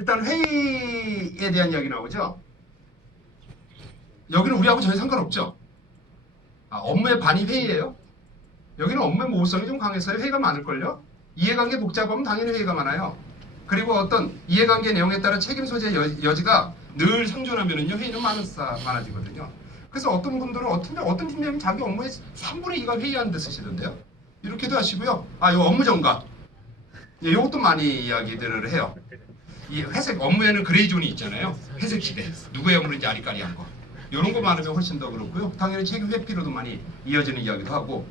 일단 회의에 대한 이야기 나오죠. 여기는 우리하고 전혀 상관없죠. 업무의 반이 회의예요. 여기는 업무의 모호성이 좀 강해서요. 회의가 많을걸요. 이해관계 복잡하면 당연히 회의가 많아요. 그리고 어떤 이해관계 내용에 따른 책임 소재 여지가 늘 상존하면은요 회의는 많아지거든요. 그래서 어떤 분들은 어떤 팀장님 자기 업무의 3분의 2가 회의하는 데 쓰시던데요. 이렇게도 하시고요. 요 업무 전가. 예, 요것도 많이 이야기들을 해요. 이 회색 업무에는 그레이 존이 있잖아요. 회색 지대. 누구의 업무인지 아리까리한 거. 이런 거 많으면 훨씬 더 그렇고요. 당연히 책임 회피로도 많이 이어지는 이야기도 하고.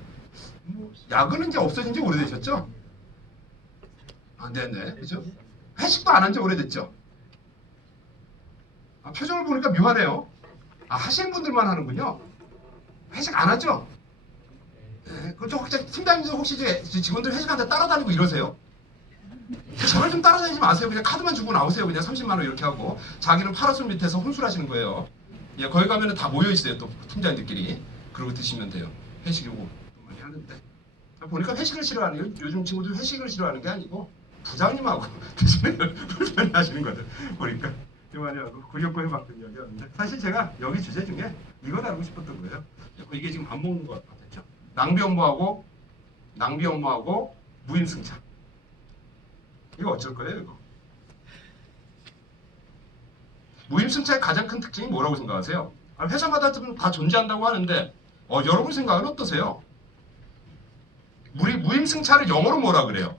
야근은 이제 없어진 지 오래되셨죠? 네네. 그죠? 회식도 안 한 지 오래됐죠? 표정을 보니까 묘하네요. 하시는 분들만 하는군요. 회식 안 하죠? 네, 그렇죠. 혹시 팀장님도 혹시 이제 직원들 회식하는데 따라다니고 이러세요? 제발 좀 따라다니지 마세요. 그냥 카드만 주고 나오세요. 그냥 30만 원 이렇게 하고 자기는 파라솔 밑에서 혼술하시는 거예요. 예, 거기 가면은 다 모여 있어요. 또 팀장님들끼리. 그러고 드시면 돼요. 회식 요거 많이 하는데 보니까 회식을 싫어하는 요즘 친구들 회식을 싫어하는 게 아니고 부장님하고 드시는 걸 불편해하시는 거죠. 보니까 요만하고 구역구 해봤던 이야기였는데 사실 제가 여기 주제 중에 이거 다루고 싶었던 거예요. 이게 지금 안 먹는 것 같았죠. 낭비 업무하고 무임승차. 이거 어쩔 거예요, 이거? 무임승차의 가장 큰 특징이 뭐라고 생각하세요? 회사마다 다 존재한다고 하는데 여러분 생각은 어떠세요? 무임승차를 영어로 뭐라 그래요?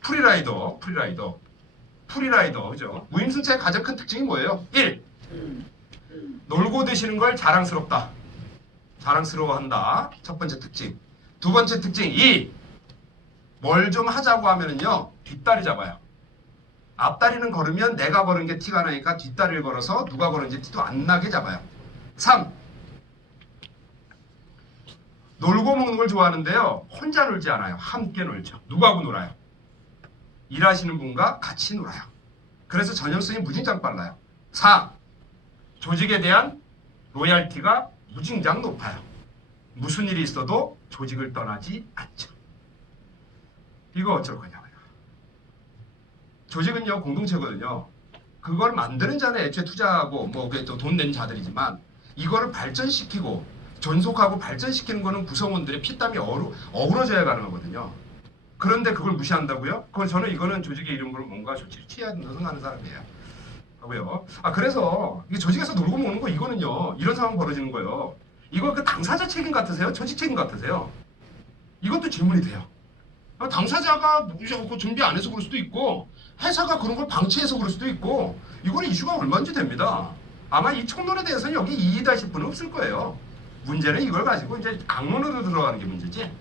프리라이더, 그죠? 무임승차의 가장 큰 특징이 뭐예요? 1. 놀고 드시는 걸 자랑스럽다. 자랑스러워한다. 첫 번째 특징. 두 번째 특징 2. 뭘 좀 하자고 하면은요 뒷다리 잡아요. 앞다리는 걸으면 내가 걸은 게 티가 나니까 뒷다리를 걸어서 누가 걸은지 티도 안 나게 잡아요. 3. 놀고 먹는 걸 좋아하는데요. 혼자 놀지 않아요. 함께 놀죠. 누구하고 놀아요? 일하시는 분과 같이 놀아요. 그래서 전형성이 무진장 빨라요. 4. 조직에 대한 로얄티가 무진장 높아요. 무슨 일이 있어도 조직을 떠나지 않죠. 이거 어쩔 거냐고요. 조직은요 공동체거든요. 그걸 만드는 자는 애초에 투자하고 또 돈 낸 자들이지만 이거를 발전시키고 존속하고 발전시키는 거는 구성원들의 피땀이 어우러져야 가능하거든요. 그런데 그걸 무시한다고요? 저는 이거는 조직의 이름으로 뭔가 조치를 취해야 된다고 생각하는 사람이에요. 하고요. 그래서 이 조직에서 놀고 먹는 거 이거는요 이런 상황 벌어지는 거예요. 이거 그 당사자 책임 같으세요? 조직 책임 같으세요? 이것도 질문이 돼요. 당사자가 준비 안 해서 그럴 수도 있고 회사가 그런 걸 방치해서 그럴 수도 있고 이거는 이슈가 얼마든지 됩니다. 아마 이 총론에 대해서는 여기 이의다 하실 분은 없을 거예요. 문제는 이걸 가지고 이제 악론으로 들어가는 게 문제지.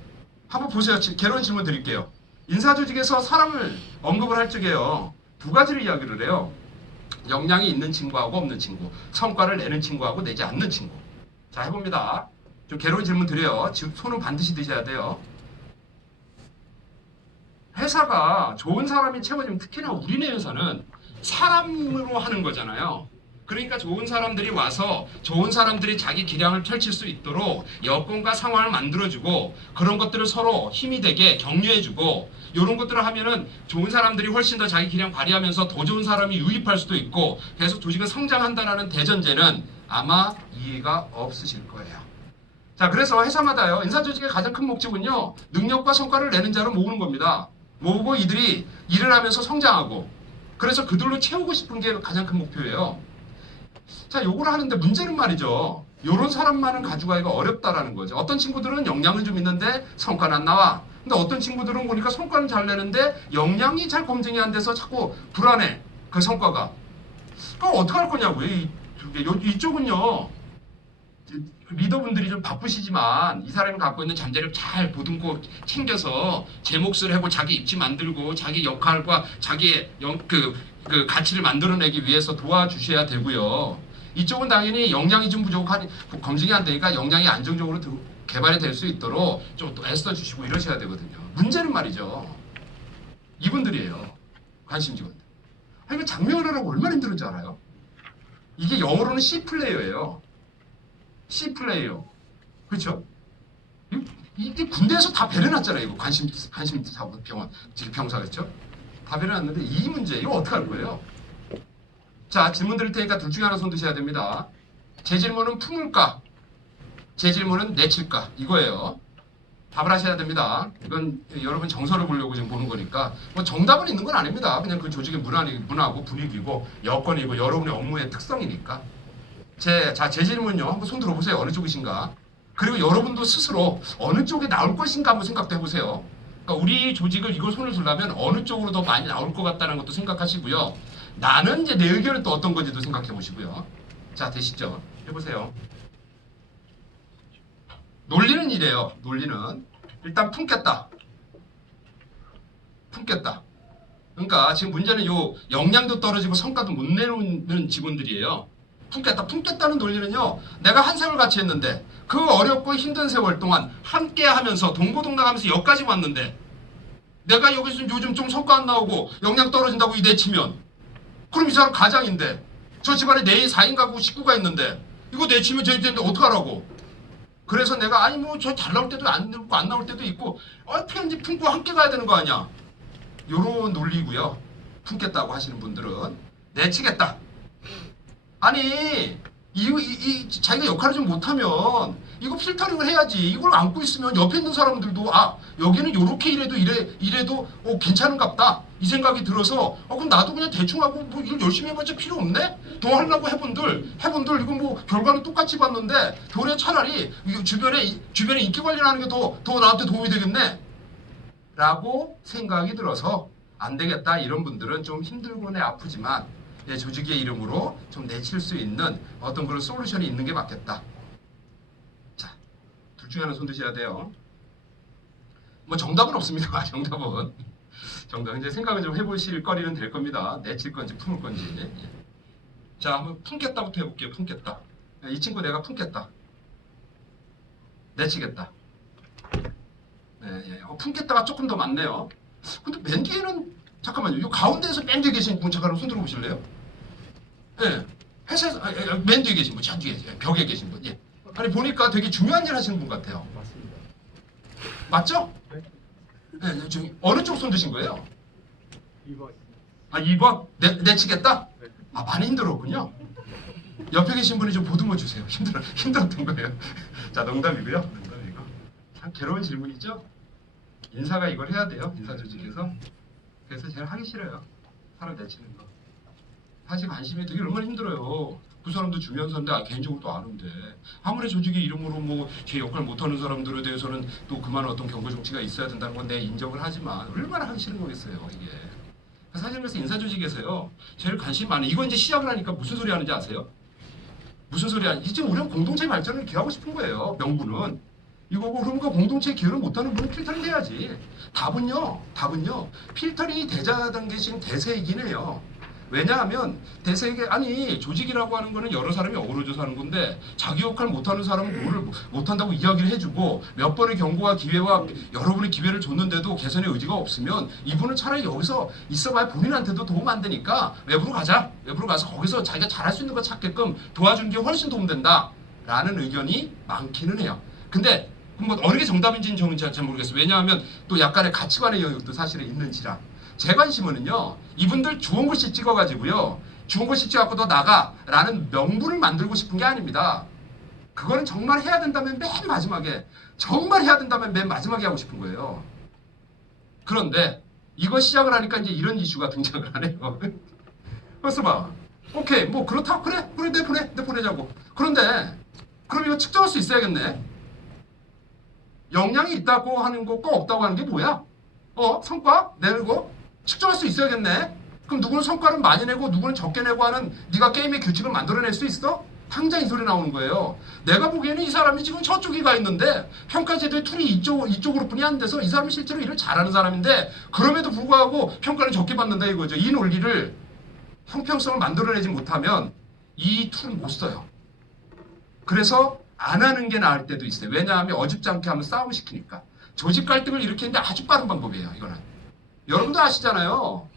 한번 보세요. 개론 질문 드릴게요. 인사조직에서 사람을 언급을 할 적에요. 두 가지를 이야기를 해요. 역량이 있는 친구하고 없는 친구, 성과를 내는 친구하고 내지 않는 친구. 자, 해봅니다. 좀 개론 질문 드려요. 지금 손은 반드시 드셔야 돼요. 회사가 좋은 사람이 채워지면 특히나 우리네 회사는 사람으로 하는 거잖아요. 그러니까 좋은 사람들이 와서 좋은 사람들이 자기 기량을 펼칠 수 있도록 여건과 상황을 만들어주고 그런 것들을 서로 힘이 되게 격려해주고 이런 것들을 하면은 좋은 사람들이 훨씬 더 자기 기량 발휘하면서 더 좋은 사람이 유입할 수도 있고 계속 조직은 성장한다는 대전제는 아마 이해가 없으실 거예요. 자, 그래서 회사마다요 인사조직의 가장 큰 목적은요 능력과 성과를 내는 자를 모으는 겁니다. 모으고 이들이 일을 하면서 성장하고 그래서 그들로 채우고 싶은 게 가장 큰 목표예요. 자, 요걸 하는데 문제는 말이죠. 요런 사람만은 가져가기가 어렵다라는 거죠. 어떤 친구들은 역량은 좀 있는데 성과는 안 나와. 근데 어떤 친구들은 보니까 성과는 잘 내는데 역량이 잘 검증이 안 돼서 자꾸 불안해. 그 성과가. 그럼 어떡할 거냐고요. 이쪽은요. 리더분들이 좀 바쁘시지만 이 사람이 갖고 있는 잠재력 잘 보듬고 챙겨서 제 몫을 하고 자기 입지 만들고 자기 역할과 자기의 그 가치를 만들어내기 위해서 도와주셔야 되고요. 이쪽은 당연히 역량이 좀 부족하니 검증이 안 되니까 역량이 안정적으로 개발이 될 수 있도록 좀 또 애써 주시고 이러셔야 되거든요. 문제는 말이죠. 이분들이에요. 관심 직원들. 이거 장명하라고 얼마나 힘들은지 알아요? 이게 영어로는 C 플레이어예요. C 플레이어. 그렇죠? 이게 군대에서 다 배려놨잖아요. 이거 관심 병원, 병사 그렇죠? 답변을 놨는데 이 문제 이거 어떻게 할 거예요? 자, 질문 드릴 테니까 둘 중에 하나 손 드셔야 됩니다. 제 질문은 품을까? 제 질문은 내칠까? 이거예요. 답을 하셔야 됩니다. 이건 여러분 정서를 보려고 지금 보는 거니까 뭐 정답은 있는 건 아닙니다. 그냥 그 조직의 문화고 분위기고 여건이고 여러분의 업무의 특성이니까. 제 질문요. 한번 손 들어보세요. 어느 쪽이신가? 그리고 여러분도 스스로 어느 쪽에 나올 것인가 한번 생각도 해보세요. 그러니까 우리 조직을 이걸 손을 들려면 어느 쪽으로 더 많이 나올 것 같다는 것도 생각하시고요. 나는 이제 내 의견은 또 어떤 건지도 생각해 보시고요. 자, 되시죠? 해보세요. 논리는 이래요. 논리는 일단 품겠다. 품겠다. 그러니까 지금 문제는 요 역량도 떨어지고 성과도 못 내놓는 직원들이에요. 품겠다는 논리는요. 내가 한 생을 같이 했는데 그 어렵고 힘든 세월 동안 함께 하면서 동고동락하면서 여기까지 왔는데 내가 여기서 요즘 좀 성과 안 나오고 역량 떨어진다고 이 내치면 그럼 이 사람 가장인데 저 집안에 4인 가구 식구가 있는데 이거 내치면 저희들인데 어떡하라고. 그래서 내가 아니 뭐 저 잘 나올 때도 안 나고 안 나올 때도 있고 편지 품고 함께 가야 되는 거 아니야. 요런 논리고요. 품겠다고 하시는 분들은 내치겠다. 아니 자기가 역할을 좀 못하면 이거 필터링을 해야지. 이걸 안고 있으면 옆에 있는 사람들도 여기는 요렇게 이래도 괜찮은갑다 이 생각이 들어서 그럼 나도 그냥 대충 하고 뭐 일 열심히 해봤자 필요 없네. 더 하려고 해본들 이거 뭐 결과는 똑같이 봤는데 도리어 차라리 주변에 인기 관리하는 게 더 나한테 도움이 되겠네 라고 생각이 들어서 안 되겠다. 이런 분들은 좀 힘들고 아프지만 조직의 이름으로 좀 내칠 수 있는 어떤 그런 솔루션이 있는 게 맞겠다. 자, 둘 중에 하나 손 드셔야 돼요. 뭐 정답은 없습니다. 정답은 이제 생각을 좀 해보실 거리는 될 겁니다. 내칠 건지 품을 건지. 자, 한번 품겠다부터 해볼게요. 품겠다. 이 친구 내가 품겠다. 내치겠다. 품겠다가 조금 더 많네요. 근데 맨 뒤에는 잠깐만요. 이 가운데에서 맨 뒤에 계신 분 잠깐 손 들어보실래요? 회사에서 맨 뒤에 계신 분, 저 뒤에 벽에 계신 분. 아니 보니까 되게 중요한 일 하시는 분 같아요. 맞습니다. 맞죠? 네. 저기 어느 쪽 손 드신 거예요? 2번. 2번? 내치겠다? 네. 많이 힘들었군요. 옆에 계신 분이 좀 보듬어 주세요. 힘들었던 거예요. 자, 농담이고요. 농담이고. 참 괴로운 질문이죠? 인사가 이걸 해야 돼요. 인사조직에서. 그래서 제일 하기 싫어요. 사람 내치는 거. 사실 관심이 되게 얼마나 힘들어요. 그 사람도 주변 사람인데 개인적으로 또 아는데 아무리 조직의 이름으로 뭐 제 역할 못하는 사람들에 대해서는 또 그만한 어떤 경고 정치가 있어야 된다는 건 내 인정을 하지만 얼마나 하기 싫은 거겠어요 이게. 사실 그래서 인사조직에서요 제일 관심 많은 이거 이제 시작을 하니까 무슨 소리 하는지 아세요? 무슨 소리 하는지 이제 우리는 공동체 발전을 기하고 싶은 거예요. 명분은 이거고 그러니까 공동체에 기여를 못하는 분은 필터링 해야지. 답은요 필터링이 되자던 게 지금 대세이긴 해요. 왜냐하면 대세에게 아니 조직이라고 하는 거는 여러 사람이 어우러져서 하는 건데 자기 역할 못하는 사람은 뭐를 못한다고 이야기를 해주고 몇 번의 경고와 기회와 여러분의 기회를 줬는데도 개선의 의지가 없으면 이분은 차라리 여기서 있어봐야 본인한테도 도움 안 되니까 외부로 가자. 외부로 가서 거기서 자기가 잘할 수 있는 거 찾게끔 도와주는 게 훨씬 도움된다 라는 의견이 많기는 해요. 근데 뭐 어느 게 정답인지는 저는 잘 모르겠어요. 왜냐하면 또 약간의 가치관의 영역도 사실은 있는지라. 제 관심은요 이분들 좋은 글씨 찍어가지고요 좋은 글씨 찍어갖고 너 나가라는 명분을 만들고 싶은 게 아닙니다. 그거는 정말 해야 된다면 맨 마지막에 하고 싶은 거예요. 그런데 이거 시작을 하니까 이제 이런 이슈가 등장을 하네요. 그래서 봐 오케이 뭐 그렇다 그래 내보내자고. 그런데 그럼 이거 측정할 수 있어야겠네. 역량이 있다고 하는 거고 없다고 하는 게 뭐야? 성과 내고 측정할 수 있어야겠네. 그럼 누구는 성과를 많이 내고 누구는 적게 내고 하는 네가 게임의 규칙을 만들어낼 수 있어? 당장 이 소리 나오는 거예요. 내가 보기에는 이 사람이 지금 저쪽에 가 있는데 평가제도의 툴이 이쪽으로 뿐이 안 돼서 이 사람이 실제로 일을 잘하는 사람인데 그럼에도 불구하고 평가를 적게 받는다 이거죠. 이 논리를 형평성을 만들어내지 못하면 이 툴은 못 써요. 그래서 안 하는 게 나을 때도 있어요. 왜냐하면 어줍지 않게 하면 싸움 시키니까. 조직 갈등을 일으키는데 아주 빠른 방법이에요. 이거는. 여러분도 아시잖아요.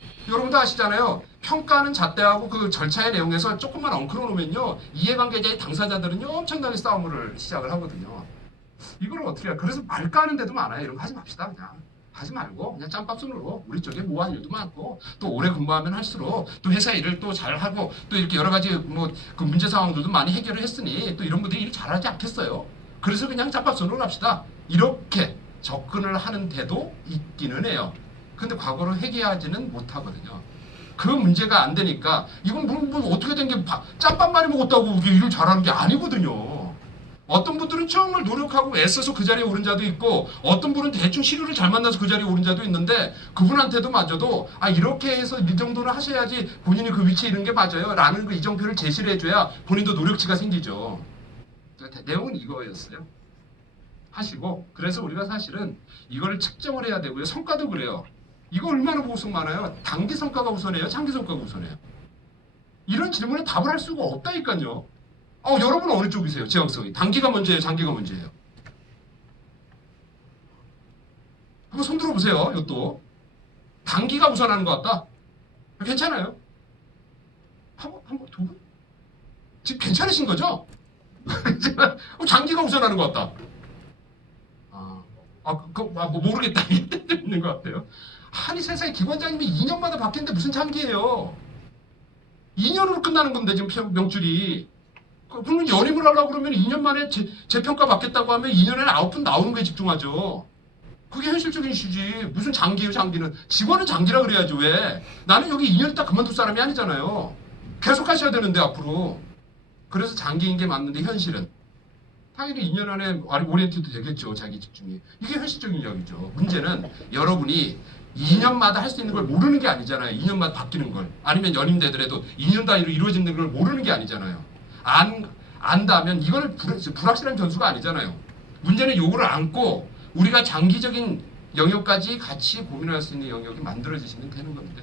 평가는 잣대하고 그 절차의 내용에서 조금만 엉클어 놓으면요. 이해관계자의 당사자들은요. 엄청나게 싸움을 시작을 하거든요. 이걸 어떻게 해요? 그래서 말 까는 데도 많아요. 이런 거 하지 맙시다. 그냥. 하지 말고 그냥 짬밥순으로 우리 쪽에 뭐 할 일도 많고 또 오래 근무하면 할수록 또 회사 일을 또 잘하고 또 이렇게 여러 가지 뭐 그 문제 상황들도 많이 해결을 했으니 또 이런 분들이 일 잘하지 않겠어요. 그래서 그냥 짬밥순으로 갑시다. 이렇게 접근을 하는 데도 있기는 해요. 근데 과거로 회귀하지는 못하거든요. 그 문제가 안 되니까 이건 뭐 어떻게 된 게 짬밥 많이 먹었다고 이게 일을 잘하는 게 아니거든요. 어떤 분들은 정말 노력하고 애써서 그 자리에 오른 자도 있고 어떤 분은 대충 시류를 잘 만나서 그 자리에 오른 자도 있는데 그분한테도 마저도 이렇게 해서 이 정도는 하셔야지 본인이 그 위치에 있는 게 맞아요 라는 그 이정표를 제시를 해줘야 본인도 노력치가 생기죠. 내용은 이거였어요. 하시고 그래서 우리가 사실은 이거를 측정을 해야 되고요. 성과도 그래요. 이거 얼마나 보수가 많아요. 단기 성과가 우선해요? 장기 성과가 우선해요? 이런 질문에 답을 할 수가 없다니까요. 여러분은 어느 쪽이세요? 지향성이. 단기가 먼저예요? 장기가 먼저예요? 한번 손 들어보세요. 이것도. 단기가 우선하는 것 같다? 괜찮아요? 한 번, 두 분? 지금 괜찮으신 거죠? 장기가 우선하는 것 같다. 뭐 모르겠다. 있는 것 같아요. 아니 세상에 기관장님이 2년마다 바뀌는데 무슨 장기예요? 2년으로 끝나는 건데 지금 명줄이. 그러면 연임을 하려고 그러면 2년 만에 재평가 받겠다고 하면 2년에 9분 나오는 거에 집중하죠. 그게 현실적인 이슈지. 무슨 장기예요, 장기는. 직원은 장기라 그래야지, 왜? 나는 여기 2년 있다 그만둘 사람이 아니잖아요. 계속 하셔야 되는데, 앞으로. 그래서 장기인 게 맞는데, 현실은. 당연히 2년 안에 오리엔티도 되겠죠, 자기 집중이. 이게 현실적인 이야기죠. 문제는 여러분이 2년마다 할 수 있는 걸 모르는 게 아니잖아요. 2년마다 바뀌는 걸. 아니면 연임되더라도 2년 단위로 이루어지는 걸 모르는 게 아니잖아요. 안다면 이거는 불확실한 변수가 아니잖아요. 문제는 요거를 안고 우리가 장기적인 영역까지 같이 고민할 수 있는 영역이 만들어지시면 되는 겁니다.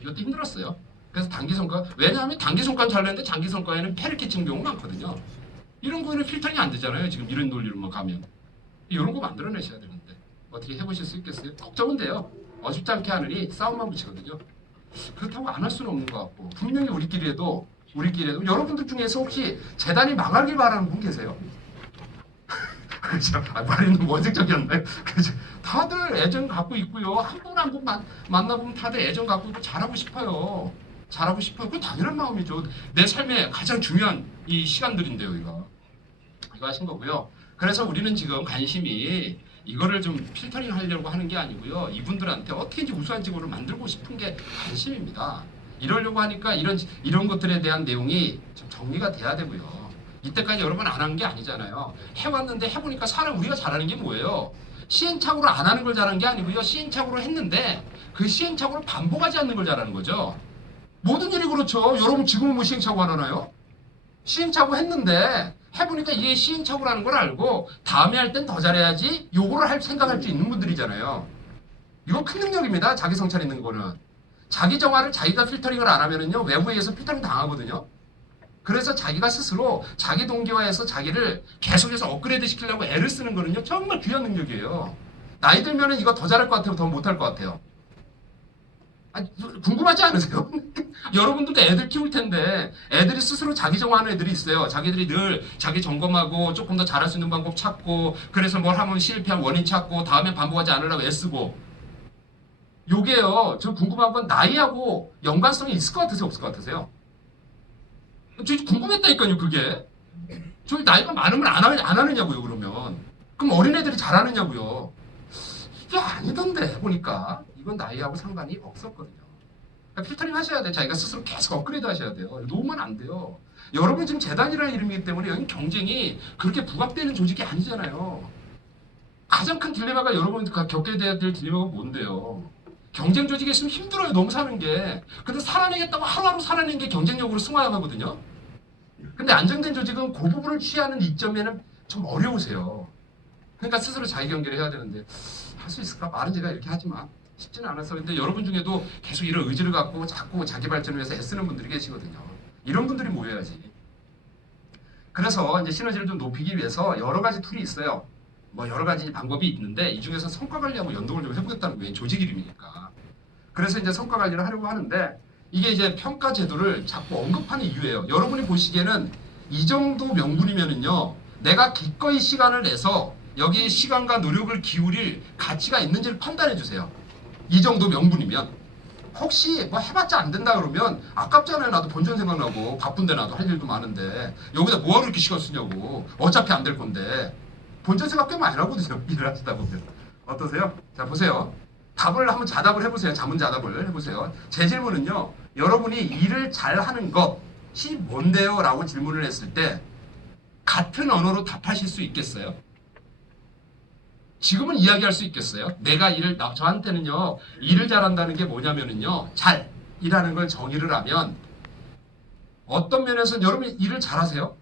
이것도 힘들었어요. 그래서 단기 성과, 왜냐하면 단기 성과는 잘 내는데 장기 성과에는 폐를 끼치는 경우가 많거든요. 이런 거에는 필터링이 안 되잖아요. 지금 이런 논리로만 가면. 이런 거 만들어내셔야 되는데 어떻게 해보실 수 있겠어요? 걱정은 돼요. 어줍지 않게 하느니 싸움만 붙이거든요. 그렇다고 안 할 수는 없는 것 같고 분명히 우리끼리 해도 여러분들 중에서 혹시 재단이 망하길 바라는 분 계세요? 그렇죠. 말이 너무 원색적이었나요? 그렇죠. 다들 애정 갖고 있고요. 한 분 한 분 만나보면 다들 애정 갖고 있고 잘하고 싶어요. 잘하고 싶어요. 그건 당연한 마음이죠. 내 삶에 가장 중요한 이 시간들인데요, 이거 하신 거고요. 그래서 우리는 지금 관심이 이거를 좀 필터링 하려고 하는 게 아니고요. 이분들한테 어떻게든지 우수한 직업을 만들고 싶은 게 관심입니다. 이러려고 하니까 이런 것들에 대한 내용이 좀 정리가 돼야 되고요. 이때까지 여러 번 안 한 게 아니잖아요. 해왔는데 해보니까 우리가 잘하는 게 뭐예요? 시행착오로 안 하는 걸 잘하는 게 아니고요. 시행착오로 했는데 그 시행착오를 반복하지 않는 걸 잘하는 거죠. 모든 일이 그렇죠. 여러분 지금은 뭐 시행착오 안 하나요? 시행착오 했는데 해보니까 이게 시행착오라는 걸 알고 다음에 할 땐 더 잘해야지 요거를 생각할 수 있는 분들이잖아요. 이건 큰 능력입니다. 자기 성찰 있는 거는. 자기 정화를 자기가 필터링을 안 하면은요, 외부에 의해서 필터링 당하거든요. 그래서 자기가 스스로 자기 동기화해서 자기를 계속해서 업그레이드 시키려고 애를 쓰는 거는요, 정말 귀한 능력이에요. 나이 들면은 이거 더 잘할 것 같아요? 더 못할 것 같아요? 궁금하지 않으세요? 여러분들도 애들 키울 텐데 애들이 스스로 자기 정화하는 애들이 있어요. 자기들이 늘 자기 점검하고 조금 더 잘할 수 있는 방법 찾고 그래서 뭘 하면 실패한 원인 찾고 다음에 반복하지 않으려고 애쓰고 요게요. 저 궁금한 건 나이하고 연관성이 있을 것 같으세요? 없을 것 같으세요? 저 궁금했다니까요, 그게. 저 나이가 많으면 안 하느냐고요, 그러면. 그럼 어린애들이 잘하느냐고요. 이게 아니던데, 보니까. 이건 나이하고 상관이 없었거든요. 그러니까 필터링 하셔야 돼요. 자기가 스스로 계속 업그레이드 하셔야 돼요. 놓으면 안 돼요. 여러분 지금 재단이라는 이름이기 때문에 여기 경쟁이 그렇게 부각되는 조직이 아니잖아요. 가장 큰 딜레마가 여러분 겪게 될 딜레마가 뭔데요? 경쟁 조직에 있으면 힘들어요. 너무 사는 게. 근데 살아내겠다고 하루하루 살아내는 게 경쟁력으로 승화하거든요. 근데 안정된 조직은 그 부분을 취하는 이점에는 좀 어려우세요. 그러니까 스스로 자기 경계를 해야 되는데 할 수 있을까? 말은 제가 이렇게 하지만 쉽지는 않아서. 근데 여러분 중에도 계속 이런 의지를 갖고 자꾸 자기 발전을 위해서 애쓰는 분들이 계시거든요. 이런 분들이 모여야지. 그래서 이제 시너지를 좀 높이기 위해서 여러 가지 툴이 있어요. 뭐 여러 가지 방법이 있는데 이 중에서 성과 관리하고 연동을 좀 해보겠다는 거예요. 조직 이름이니까. 그래서 이제 성과 관리를 하려고 하는데 이게 이제 평가 제도를 자꾸 언급하는 이유예요. 여러분이 보시기에는 이 정도 명분이면은요, 내가 기꺼이 시간을 내서 여기 시간과 노력을 기울일 가치가 있는지를 판단해 주세요. 이 정도 명분이면. 혹시 뭐 해봤자 안 된다 그러면 아깝잖아요. 나도 본전 생각나고 바쁜데 나도 할 일도 많은데 여기다 뭐하러 이렇게 시간 쓰냐고. 어차피 안 될 건데. 본전 생각 꽤 많이 나거든요. 일을 하시다 보면. 어떠세요? 자, 보세요. 답을 한번 자답을 해보세요. 자문자답을 해보세요. 제 질문은요. 여러분이 일을 잘하는 것이 뭔데요? 라고 질문을 했을 때 같은 언어로 답하실 수 있겠어요? 지금은 이야기할 수 있겠어요? 내가 저한테는요, 일을 잘한다는 게 뭐냐면은요, 잘이라는 걸 정의를 하면 어떤 면에서는 여러분이 일을 잘하세요?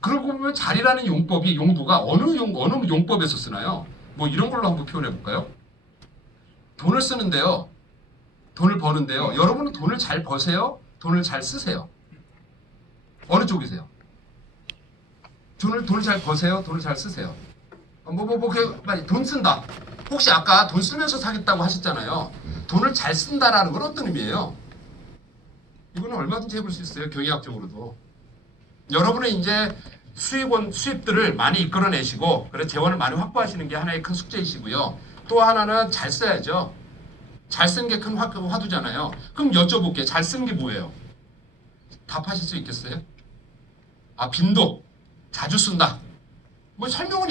그러고 보면 잘이라는 용도가 어느 용법에서 쓰나요? 뭐 이런 걸로 한번 표현해 볼까요? 돈을 쓰는데요. 돈을 버는데요. 여러분은 돈을 잘 버세요? 돈을 잘 쓰세요? 어느 쪽이세요? 돈을 잘 버세요? 돈을 잘 쓰세요? 돈 쓴다. 혹시 아까 돈 쓰면서 사겠다고 하셨잖아요. 돈을 잘 쓴다라는 건 어떤 의미예요? 이거는 얼마든지 해볼 수 있어요. 경제학적으로도. 여러분은 이제 수입들을 많이 이끌어내시고, 그래서 재원을 많이 확보하시는 게 하나의 큰 숙제이시고요. 또 하나는 잘 써야죠. 잘 쓴 게 큰 화두잖아요. 그럼 여쭤볼게요. 잘 쓰는 게 뭐예요? 답하실 수 있겠어요? 빈도. 자주 쓴다. 뭐 설명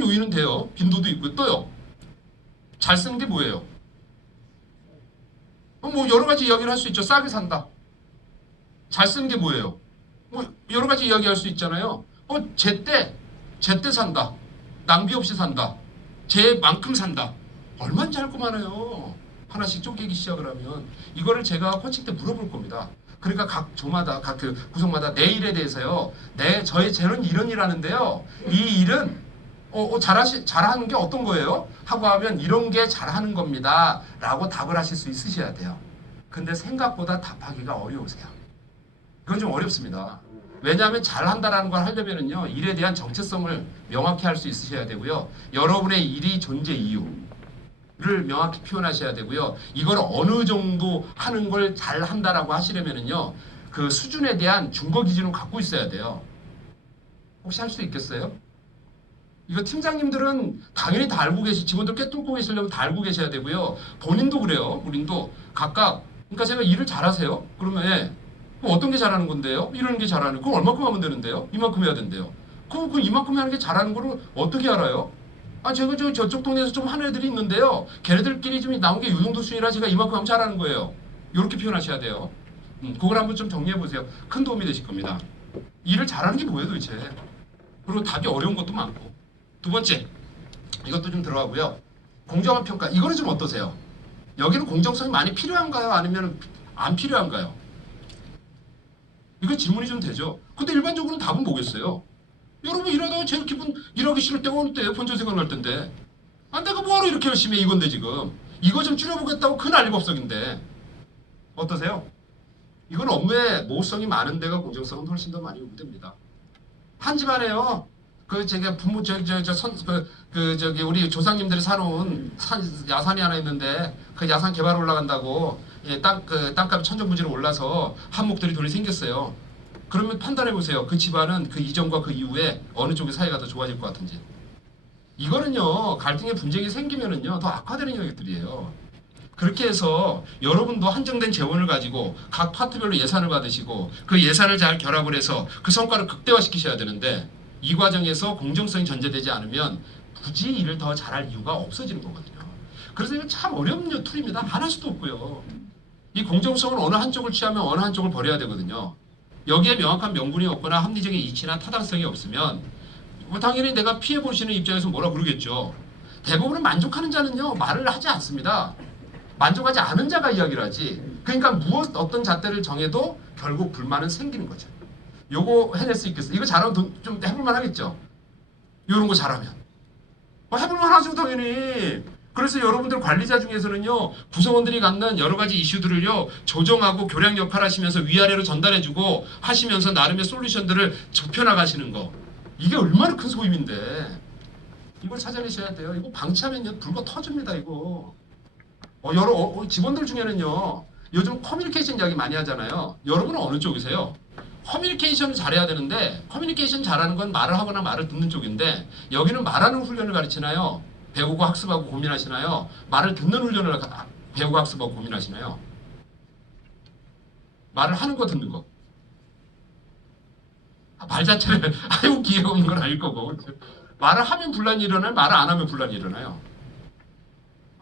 요인은 돼요. 빈도도 있고 또요. 잘 쓰는 게 뭐예요? 뭐 여러 가지 이야기를 할 수 있죠. 싸게 산다. 잘 쓰는 게 뭐예요? 뭐 여러 가지 이야기할 수 있잖아요. 제때 산다. 낭비 없이 산다. 제만큼 산다. 얼마나 짧고 많아요. 하나씩 쪼개기 시작을 하면 이거를 제가 코칭 때 물어볼 겁니다. 그러니까 각 조마다 각 그 구성마다 내 일에 대해서요. 저는 이런 일 하는데요. 이 일은 잘하는 게 어떤 거예요? 하고 하면 이런 게 잘하는 겁니다. 라고 답을 하실 수 있으셔야 돼요. 근데 생각보다 답하기가 어려우세요. 이건 좀 어렵습니다. 왜냐하면 잘한다라는 걸 하려면은요. 일에 대한 정체성을 명확히 할 수 있으셔야 되고요. 여러분의 일이 존재 이유를 명확히 표현하셔야 되고요. 이걸 어느 정도 하는 걸 잘한다라고 하시려면은요. 그 수준에 대한 준거 기준을 갖고 있어야 돼요. 혹시 할 수 있겠어요? 이거 팀장님들은 당연히 다 알고 직원들 꿰뚫고 계시려면 다 알고 계셔야 되고요. 본인도 그래요. 본인도 각각. 그러니까 제가 일을 잘하세요? 그러면 그럼 어떤 게 잘하는 건데요? 이러는 게 잘하는 거. 그럼 얼마큼 하면 되는데요? 이만큼 해야 된대요. 그 이만큼 하는 게 잘하는 거를 어떻게 알아요? 제가 저쪽 동네에서 좀 하는 애들이 있는데요. 걔네들끼리 좀 나온 게 이 정도 수준이라 제가 이만큼 하면 잘하는 거예요. 이렇게 표현하셔야 돼요. 그걸 한번 좀 정리해 보세요. 큰 도움이 되실 겁니다. 일을 잘하는 게 뭐예요 도대체? 그리고 답이 어려운 것도 많고. 두 번째, 이것도 좀 들어가고요. 공정한 평가, 이거는 좀 어떠세요? 여기는 공정성이 많이 필요한가요? 아니면 안 필요한가요? 이거 질문이 좀 되죠. 근데 일반적으로는 답은 뭐겠어요? 여러분 일하다가 제일 일하기 싫을 때가 어느 때예요? 본전 생각날 텐데. 내가 뭐하러 이렇게 열심히 해 이건데 지금. 이거 좀 줄여보겠다고 큰 난리법석인데. 어떠세요? 이건 업무에 모호성이 많은 데가 공정성은 훨씬 더 많이 요구됩니다. 한 집안에요. 제가 우리 조상님들이 사놓은 야산이 하나 있는데 그 야산 개발 올라간다고 땅값이 천정부지로 올라서 한목들이 돈이 생겼어요. 그러면 판단해 보세요. 그 집안은 그 이전과 그 이후에 어느 쪽의 사이가 더 좋아질 것 같은지. 이거는요 갈등의 분쟁이 생기면은요 더 악화되는 영역들이에요. 그렇게 해서 여러분도 한정된 재원을 가지고 각 파트별로 예산을 받으시고 그 예산을 잘 결합을 해서 그 성과를 극대화시키셔야 되는데 이 과정에서 공정성이 전제되지 않으면 굳이 일을 더 잘할 이유가 없어지는 거거든요. 그래서 이거 참 어려운 툴입니다. 안 할 수도 없고요. 이 공정성은 어느 한쪽을 취하면 어느 한쪽을 버려야 되거든요. 여기에 명확한 명분이 없거나 합리적인 이치나 타당성이 없으면 당연히 내가 피해 보시는 입장에서 뭐라 그러겠죠. 대부분은 만족하는 자는요 말을 하지 않습니다. 만족하지 않은 자가 이야기를 하지. 그러니까 어떤 잣대를 정해도 결국 불만은 생기는 거죠. 요거 해낼 수 있겠어요? 이거 잘하면 좀 해볼만 하겠죠? 요런 거 잘하면. 해볼만 하죠, 당연히. 그래서 여러분들 관리자 중에서는요, 구성원들이 갖는 여러 가지 이슈들을요, 조정하고 교량 역할 하시면서 위아래로 전달해주고 하시면서 나름의 솔루션들을 좁혀나가시는 거. 이게 얼마나 큰 소임인데. 이걸 찾아내셔야 돼요. 이거 방치하면요, 불거 터집니다, 이거. 직원들 중에는요, 요즘 커뮤니케이션 이야기 많이 하잖아요. 여러분은 어느 쪽이세요? 커뮤니케이션을 잘해야 되는데 커뮤니케이션 잘하는 건 말을 하거나 말을 듣는 쪽인데 여기는 말하는 훈련을 가르치나요? 배우고 학습하고 고민하시나요? 말을 듣는 훈련을 배우고 학습하고 고민하시나요? 말을 하는 거 듣는 거. 말 자체를 아유 기회가 없는 건 아닐 거고 말을 하면 분란이 일어나요? 말을 안 하면 분란이 일어나요?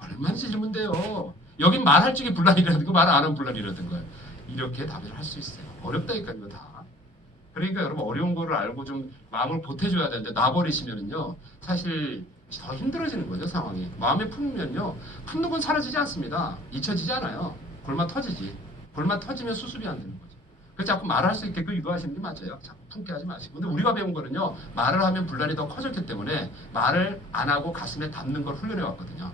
얼마나 질문 돼요. 여긴 말할 적에 분란이 일어나든가 말을 안 하면 분란이 일어나든가 이렇게 답을 할 수 있어요. 어렵다니까요 이거 다. 그러니까 여러분 어려운 거를 알고 좀 마음을 보태줘야 되는데 놔버리시면은요 사실 더 힘들어지는 거죠 상황이. 마음에 품으면요 품는 건 사라지지 않습니다. 잊혀지지 않아요. 골마 터지지. 골마 터지면 수습이 안 되는 거죠. 그래서 자꾸 말할 수 있게끔 유도하시는 게 맞아요. 자꾸 품게 하지 마시고. 근데 우리가 배운 거는요 말을 하면 분란이 더 커졌기 때문에 말을 안 하고 가슴에 담는 걸 훈련해 왔거든요.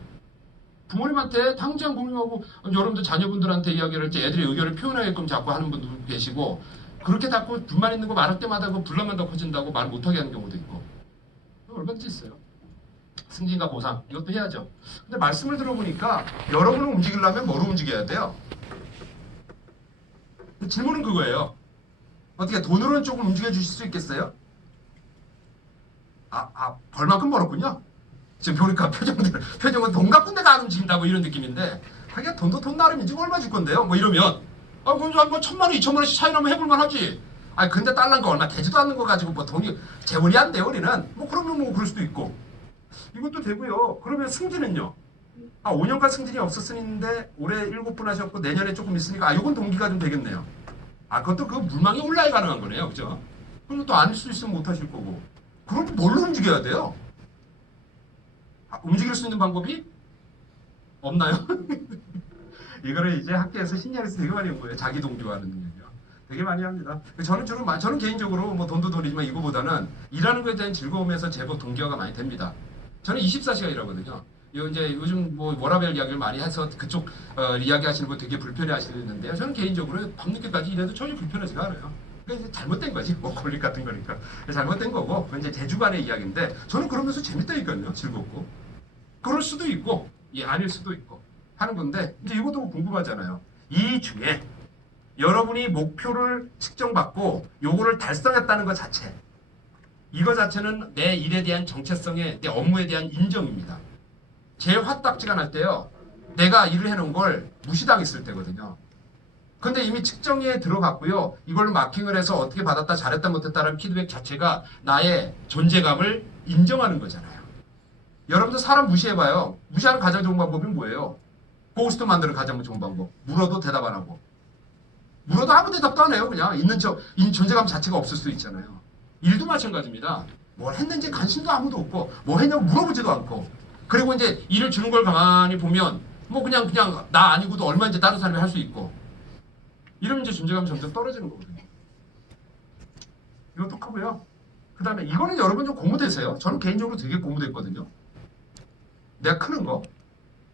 부모님한테 당장 부모님하고 여러분들 자녀분들한테 이야기를 할 때 애들의 의견을 표현하게끔 자꾸 하는 분도 계시고 그렇게 자꾸 불만 있는 거 말할 때마다 그 분란만 더 커진다고 말 못하게 하는 경우도 있고 얼마든지 있어요. 승진과 보상 이것도 해야죠. 근데 말씀을 들어보니까 여러분을 움직이려면 뭐로 움직여야 돼요? 질문은 그거예요. 어떻게 돈으로는 조금 움직여 주실 수 있겠어요? 벌만큼 벌었군요. 지금 보니까 표정은 돈 갖고 내가 안 움직인다고 이런 느낌인데 하긴 돈도 돈 나름이지 얼마 줄 건데요? 뭐 이러면 그럼 뭐 1,000만 원, 2,000만 원씩 차이 나면 해볼만 하지. 근데 달란 거 얼마 되지도 않는 거 가지고 뭐 돈이 재원이 안 돼요 우리는. 뭐 그러면 뭐 그럴 수도 있고 이것도 되고요. 그러면 승진은요? 5년간 승진이 없었는데 올해 7분 하셨고 내년에 조금 있으니까 이건 동기가 좀 되겠네요. 그것도 그 물망에 올라야 가능한 거네요. 그죠? 그럼 또 아닐 수 있으면 못 하실 거고. 그럼 뭘로 움직여야 돼요? 움직일 수 있는 방법이 없나요? 이거를 이제 학교에서 심리학에서 되게 많이 연구해요. 자기 동조하는 능력이요. 되게 많이 합니다. 저는 개인적으로 뭐 돈도 돈이지만 이거보다는 일하는 것에 대한 즐거움에서 제법 동기화가 많이 됩니다. 저는 24시간 일하거든요. 이제 요즘 뭐 워라밸 이야기를 많이 해서 그쪽 이야기하시는 분 되게 불편해 하시는데요. 저는 개인적으로 밤늦게까지 일해도 전혀 불편하지가 않아요. 그러니까 잘못된 거지. 뭐 권리 같은 거니까. 잘못된 거고 이제 제 주관의 이야기인데 저는 그러면서 재밌다니까요. 즐겁고. 그럴 수도 있고 아닐 수도 있고 하는 건데 이제 이것도 궁금하잖아요. 이 중에 여러분이 목표를 측정받고 요거를 달성했다는 것 자체 이거 자체는 내 일에 대한 정체성에 내 업무에 대한 인정입니다. 제일 화딱지가 날 때요. 내가 일을 해놓은 걸 무시당했을 때거든요. 근데 이미 측정에 들어갔고요. 이걸로 마킹을 해서 어떻게 받았다 잘했다 못했다라는 피드백 자체가 나의 존재감을 인정하는 거잖아요. 여러분들 사람 무시해봐요. 무시하는 가장 좋은 방법이 뭐예요? 고스트 만드는 가장 좋은 방법. 물어도 대답 안 하고. 물어도 아무 대답도 안 해요. 그냥 있는 존재감 자체가 없을 수 있잖아요. 일도 마찬가지입니다. 뭘 했는지 관심도 아무도 없고 뭐 했냐고 물어보지도 않고 그리고 이제 일을 주는 걸 가만히 보면 뭐 그냥 나 아니고도 얼마인지 다른 사람이 할 수 있고 이러면 이제 존재감이 점점 떨어지는 거거든요. 이것도 크고요. 그 다음에 이거는 여러분 좀 고무되세요. 저는 개인적으로 되게 고무됐거든요. 내가 크는 거.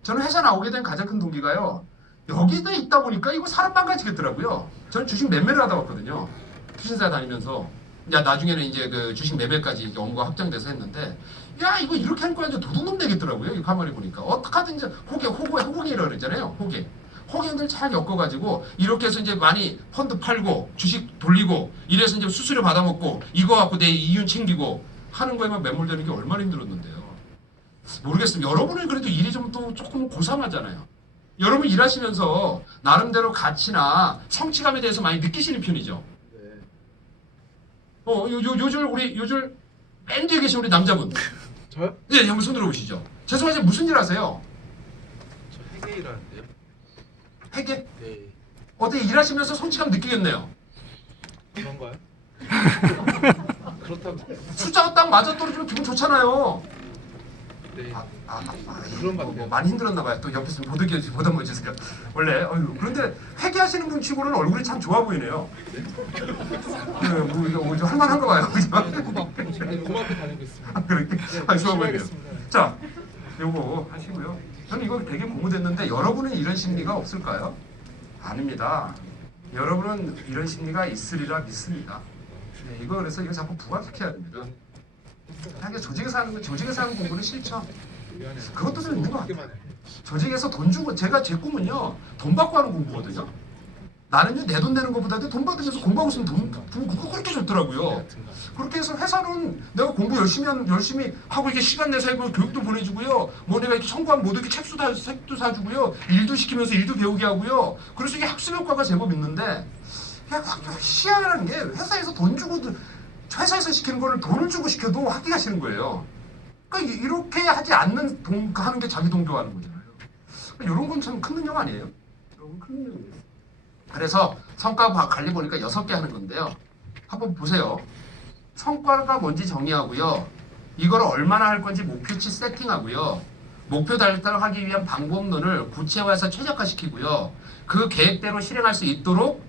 저는 회사 나오게 된 가장 큰 동기가요. 여기도 있다 보니까 이거 사람 망가지겠더라고요. 저는 주식 매매를 하다 왔거든요. 투신사 다니면서. 나중에는 이제 그 주식 매매까지 이렇게 업무가 확장돼서 했는데, 이거 이렇게 하니까 이제 도둑놈 되겠더라고요. 이거 가만히 보니까. 어떡하든지 호갱이라고 그러잖아요. 호갱. 호갱들 잘 엮어가지고, 이렇게 해서 이제 많이 펀드 팔고, 주식 돌리고, 이래서 이제 수수료 받아먹고, 이거 갖고 내 이윤 챙기고, 하는 거에만 매몰되는 게 얼마나 힘들었는데요. 모르겠습니다. 여러분은 그래도 일이 좀 또 조금 고상하잖아요. 여러분 일하시면서 나름대로 가치나 성취감에 대해서 많이 느끼시는 편이죠. 요즘 맨 뒤에 계신 우리 남자분. 저요? 네, 한번 손 들어보시죠. 죄송하지만 무슨 일 하세요? 저 회계 일하는데요. 회계? 네. 어떻게 일하시면서 성취감 느끼겠네요. 그런가요? 그렇다고. 숫자가 딱 맞아 떨어지면 기분 좋잖아요. 네. 그런 것 같아요. 많이 힘들었나 봐요. 또 옆에서 보듬어 주세요. 원래 그런데 회계하시는 분 치고는 얼굴이 참 좋아 보이네요. 뭐 할만한가 봐요. 고맙게 다니고 있습니다. 그렇게 좋아 보이네요. 하겠습니다. 자, 요거 하시고요. 저는 이거 되게 고무됐는데 여러분은 이런 심리가 없을까요? 아닙니다. 여러분은 이런 심리가 있으리라 믿습니다. 네, 그래서 이거 자꾸 부각시켜야 됩니다. 조직에서 하는 공부는 싫죠. 그것도 좀 있는 것 같아요. 조직에서 돈 주고 제 꿈은요 돈 받고 하는 공부거든요. 나는요 내 돈 내는 것보다도 돈 받으면서 공부하고 있으면 그거 그렇게 좋더라고요. 그렇게 해서 회사는 내가 공부 열심히 하고 이렇게 시간 내서 하고 교육도 보내주고요. 뭐 내가 이렇게 성공하면 모두 이렇게 책도 사주고요. 일도 시키면서 일도 배우게 하고요. 그래서 이게 학습 효과가 제법 있는데 희한한 게 회사에서 돈 주고 회사에서 시키는 거를 돈을 주고 시켜도 하기가 싫은 거예요. 그러니까 이렇게 하지 않는 하는 게 자기 동교하는 거잖아요. 그러니까 이런 건 참 큰 능력 아니에요? 이런 건 큰 능력이에요. 그래서 성과 관리 보니까 6개 하는 건데요. 한번 보세요. 성과가 뭔지 정의하고요. 이걸 얼마나 할 건지 목표치 세팅하고요. 목표 달성하기 위한 방법론을 구체화해서 최적화시키고요. 그 계획대로 실행할 수 있도록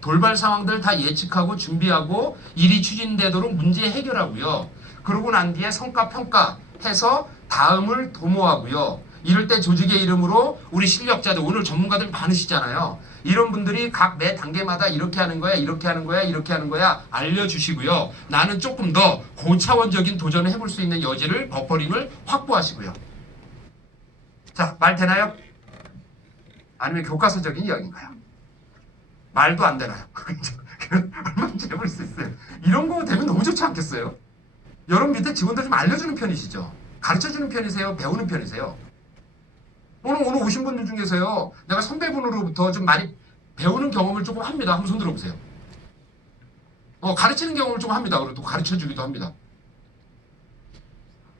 돌발 상황들 다 예측하고 준비하고 일이 추진되도록 문제 해결하고요. 그러고 난 뒤에 성과 평가해서 다음을 도모하고요. 이럴 때 조직의 이름으로 우리 실력자들, 오늘 전문가들 많으시잖아요. 이런 분들이 각 매 단계마다 이렇게 하는 거야, 이렇게 하는 거야, 이렇게 하는 거야 알려주시고요. 나는 조금 더 고차원적인 도전을 해볼 수 있는 여지를 버퍼링을 확보하시고요. 자, 말 되나요? 아니면 교과서적인 이야기인가요? 말도 안 되나요? 얼마나 해볼 수 있어요? 이런 거 되면 너무 좋지 않겠어요? 여러분 밑에 직원들 좀 알려주는 편이시죠? 가르쳐주는 편이세요? 배우는 편이세요? 오늘 오신 분들 중에서요, 내가 선배분으로부터 좀 많이 배우는 경험을 조금 합니다. 한번 손 들어보세요. 가르치는 경험을 좀 합니다. 그리고 또 가르쳐주기도 합니다.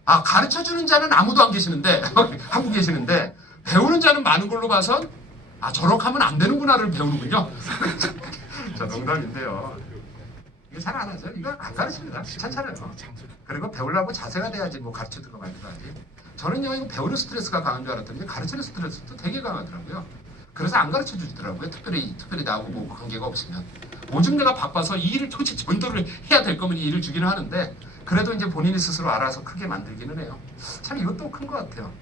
아, 가르쳐주는 자는 아무도 안 계시는데, 한국 계시는데, 배우는 자는 많은 걸로 봐선, 아, 저렇게 하면 안 되는구나를 배우는군요. 저 농담인데요. 이거 잘 안 하죠? 이거 안 가르칩니다. 귀찮잖아요. 그리고 배우려고 자세가 돼야지 뭐 가르치든가 말든가 하지. 저는요, 이거 배우는 스트레스가 강한 줄 알았더니 가르치는 스트레스도 되게 강하더라고요. 그래서 안 가르쳐 주시더라고요. 특별히 나하고 뭐 관계가 없으면. 오죽 내가 바빠서 이 일을 도대체 전도를 해야 될 거면 이 일을 주기는 하는데, 그래도 이제 본인이 스스로 알아서 크게 만들기는 해요. 참 이것도 큰 것 같아요.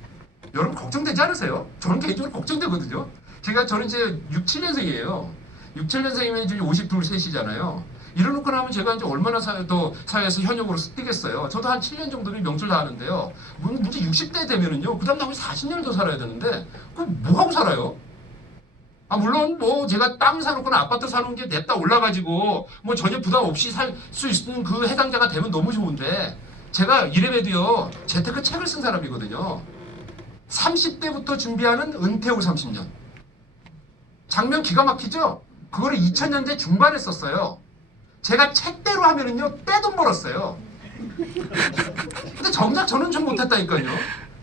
여러분 걱정되지 않으세요? 저는 개인적으로 걱정되거든요. 저는 이제 6, 7년생이에요. 6, 7년생이면 이제 52, 3이잖아요. 이러놓고 나면 제가 이제 얼마나 사회에서 현역으로 뛰겠어요. 저도 한 7년 정도는 명출 다 하는데요. 문제 60대 되면은요, 그 다음 나머지 40년을 더 살아야 되는데, 그럼 뭐 하고 살아요? 아, 물론 뭐 제가 땅 사놓거나 아파트 사놓은 게 냈다 올라가지고 뭐 전혀 부담 없이 살 수 있는 그 해당자가 되면 너무 좋은데, 제가 이래봬도요, 재테크 책을 쓴 사람이거든요. 30대부터 준비하는 은퇴 후 30년. 장면 기가 막히죠? 그거를 2000년대 중반에 썼어요. 제가 책대로 하면은요, 떼돈 벌었어요. 근데 정작 저는 좀 못했다니까요.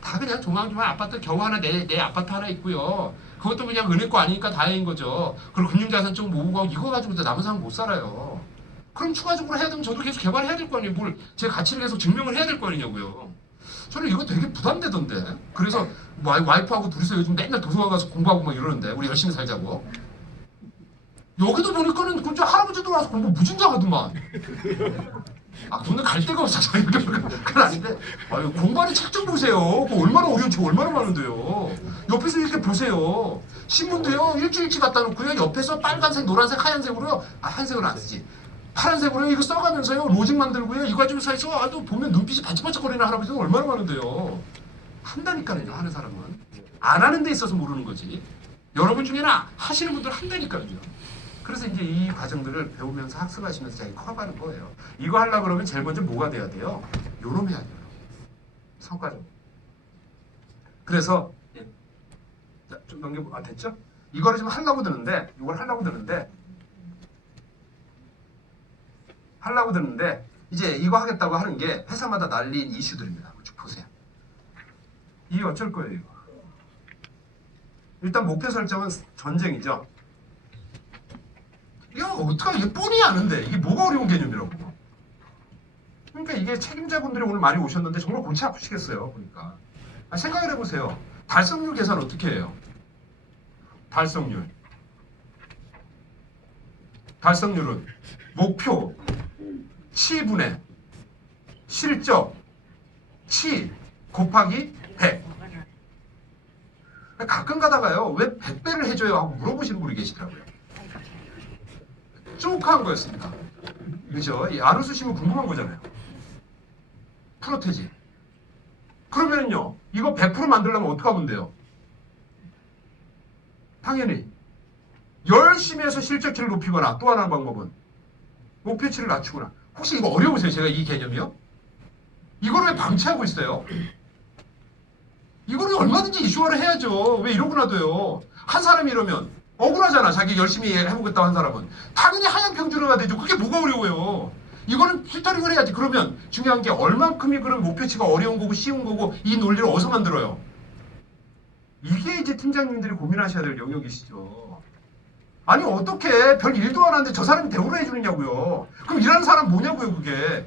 다 그냥 조만조만 아파트 겨우 하나, 내 아파트 하나 있고요. 그것도 그냥 은행 거 아니니까 다행인 거죠. 그리고 금융자산 좀 모으고 이거 가지고 남은 사람 못 살아요. 그럼 추가적으로 해야 되면 저도 계속 개발해야 될 거 아니에요. 뭘 제 가치를 계속 증명을 해야 될 거 아니냐고요. 저는 이거 되게 부담되던데. 그래서 와이프하고 둘이서 요즘 맨날 도서관 가서 공부하고 막 이러는데, 우리 열심히 살자고. 여기도 보니까는 그저 할아버지도 와서 공부 무진장 하더만. 아, 돈을 갈 데가 없어서 그건 아닌데, 아유, 공부하는 책 좀 보세요. 그거 얼마나 어려운 책 얼마나 많은데요. 옆에서 이렇게 보세요. 신문도요, 일주일치 갖다 놓고요, 옆에서 빨간색, 노란색, 하얀색으로요, 아, 한색으로 안 쓰지, 파란색으로요, 이거 써가면서요, 로직 만들고요, 이거 가지고 사이서 아주 보면 눈빛이 반짝반짝거리는 할아버지도 얼마나 많은데요. 한다니까요, 하는 사람은. 안 하는 데 있어서 모르는 거지. 여러분 중에는 하시는 분들 한다니까요. 그래서 이제 이 과정들을 배우면서 학습하시면서 자기 커가는 거예요. 이거 하려고 그러면 제일 먼저 뭐가 돼야 돼요? 요놈 해야 돼요. 성과적. 그래서 자, 좀 됐죠? 이거를 좀 하려고 드는데, 이제 이거 하겠다고 하는 게 회사마다 날린 이슈들입니다. 쭉 보세요. 이게 어쩔 거예요, 이거. 일단 목표 설정은 전쟁이죠. 이거 어떡하게, 이게 뻔히 아는데 이게 뭐가 어려운 개념이라고. 그러니까 이게 책임자분들이 오늘 많이 오셨는데 정말 골치 아프시겠어요. 보니까 생각을 해보세요. 달성률 계산 어떻게 해요? 달성률은 목표 치분의 실적 치 곱하기 100. 가끔 가다가요, 왜 100배를 해줘요 하고 물어보시는 분이 계시더라고요. 쪼크한 거였습니다. 그죠? 안 웃으시면 궁금한 거잖아요. 프로테지. 그러면요, 이거 100% 만들려면 어떻게 하면 돼요? 당연히 열심히 해서 실적치를 높이거나 또 하나 방법은 목표치를 낮추거나. 혹시 이거 어려우세요? 제가 이 개념이요? 이걸 왜 방치하고 있어요? 이거는 얼마든지 이슈화를 해야죠. 왜 이러고 놔둬요? 한 사람이 이러면 억울하잖아. 자기 열심히 해보겠다고 한 사람은. 당연히 하향 평준화가 되죠. 그게 뭐가 어려워요? 이거는 필터링을 해야지. 그러면 중요한 게 얼만큼이 그런 목표치가 어려운 거고 쉬운 거고 이 논리를 어디서 만들어요? 이게 이제 팀장님들이 고민하셔야 될 영역이시죠. 아니 어떻게 별 일도 안 하는데 저 사람이 대우를 해주느냐고요. 그럼 일하는 사람 뭐냐고요 그게.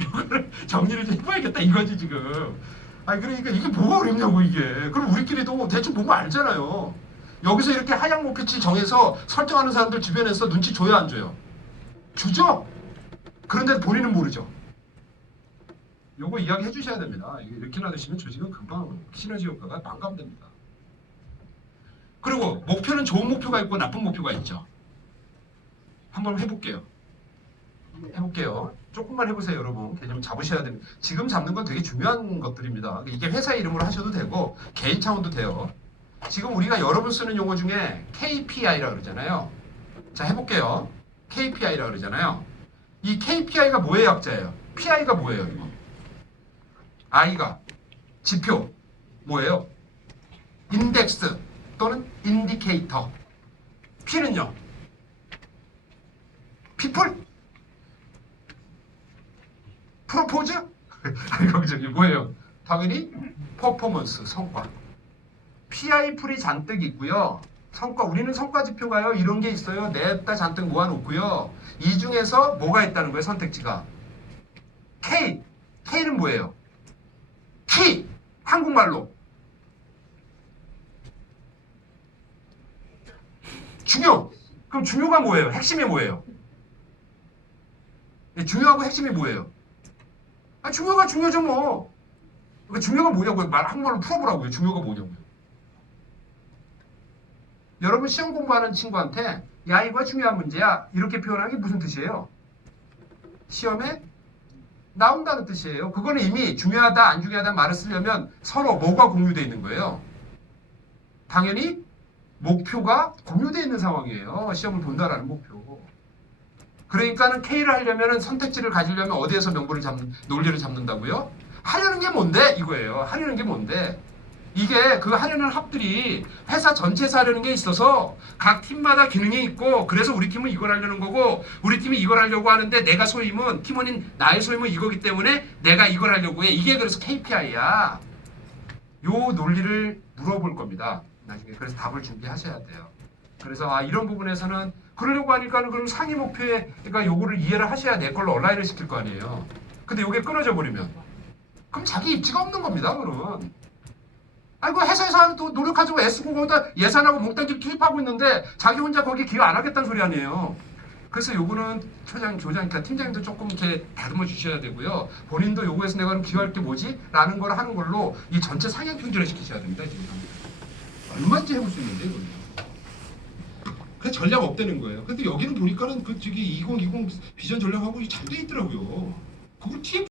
이거를 정리를 좀 해봐야겠다 이거지 지금. 아니 그러니까 이게 뭐가 어렵냐고 이게. 그럼 우리끼리도 대충 보면 알잖아요. 여기서 이렇게 하향 목표치 정해서 설정하는 사람들 주변에서 눈치 줘야 안 줘요? 주죠? 그런데 본인은 모르죠. 요거 이야기 해주셔야 됩니다. 이렇게 놔두시면 조직은 금방 시너지 효과가 반감됩니다. 그리고 목표는 좋은 목표가 있고 나쁜 목표가 있죠. 한번 해볼게요. 조금만 해보세요, 여러분. 개념 잡으셔야 됩니다. 지금 잡는 건 되게 중요한 것들입니다. 이게 회사 이름으로 하셔도 되고 개인 차원도 돼요. 지금 우리가 여러분 쓰는 용어 중에 KPI라고 그러잖아요. 자, 해볼게요. KPI라고 그러잖아요. 이 KPI가 뭐의 약자예요? PI가 뭐예요, 이거? I가 지표 뭐예요? 인덱스 또는 인디케이터. P는요? people? 프로포즈? 아니 저기 뭐예요? 당연히 퍼포먼스, 성과. PI 풀이 잔뜩 있고요. 성과, 우리는 성과 지표가요. 이런 게 있어요. 냈다 잔뜩 모아놓고요. 이 중에서 뭐가 있다는 거예요? 선택지가. K. K는 뭐예요? 키. 한국말로. 중요. 그럼 중요가 뭐예요? 핵심이 뭐예요? 중요하고 핵심이 뭐예요? 아, 중요가 중요죠 뭐. 그러니까 중요가 뭐냐고요? 한국말로 풀어보라고요. 중요가 뭐냐고요. 여러분 시험 공부하는 친구한테 야 이거 중요한 문제야 이렇게 표현하는 게 무슨 뜻이에요? 시험에 나온다는 뜻이에요. 그거는 이미 중요하다 안 중요하다 말을 쓰려면 서로 뭐가 공유되어 있는 거예요? 당연히 목표가 공유되어 있는 상황이에요. 시험을 본다라는 목표. 그러니까는 K를 하려면 선택지를 가지려면 어디에서 논리를 잡는다고요? 하려는 게 뭔데? 이거예요. 하려는 게 뭔데? 이게 그 하려는 합들이 회사 전체에서 하려는 게 있어서 각 팀마다 기능이 있고 그래서 우리 팀은 이걸 하려는 거고 우리 팀이 이걸 하려고 하는데 내가 소임은 팀원인 나의 소임은 이거기 때문에 내가 이걸 하려고 해. 이게 그래서 KPI야. 요 논리를 물어볼 겁니다. 나중에. 그래서 답을 준비하셔야 돼요. 그래서 이런 부분에서는 그러려고 하니까는 그럼 상위 목표에 그러니까 요거를 이해를 하셔야 내 걸로 온라인을 시킬 거 아니에요. 근데 요게 끊어져 버리면 그럼 자기 입지가 없는 겁니다. 그러면. 아니 그 회사에서 또 노력하자고 애쓰고 거기다 예산하고 몽땅 투입하고 있는데 자기 혼자 거기 기여 안 하겠다는 소리 아니에요. 그래서 요거는 조장, 그러니까 팀장님도 조금 이렇게 다듬어 주셔야 되고요. 본인도 요거에서 내가 그럼 기여할 게 뭐지? 라는 걸 하는 걸로 이 전체 상향 평준화 시키셔야 됩니다. 지금. 얼마든지 해볼 수 있는데 이거는. 그 전략 없다는 거예요. 근데 여기는 보니까는 그 저기 2020 비전 전략하고 잘 돼 있더라고요. 그걸 TF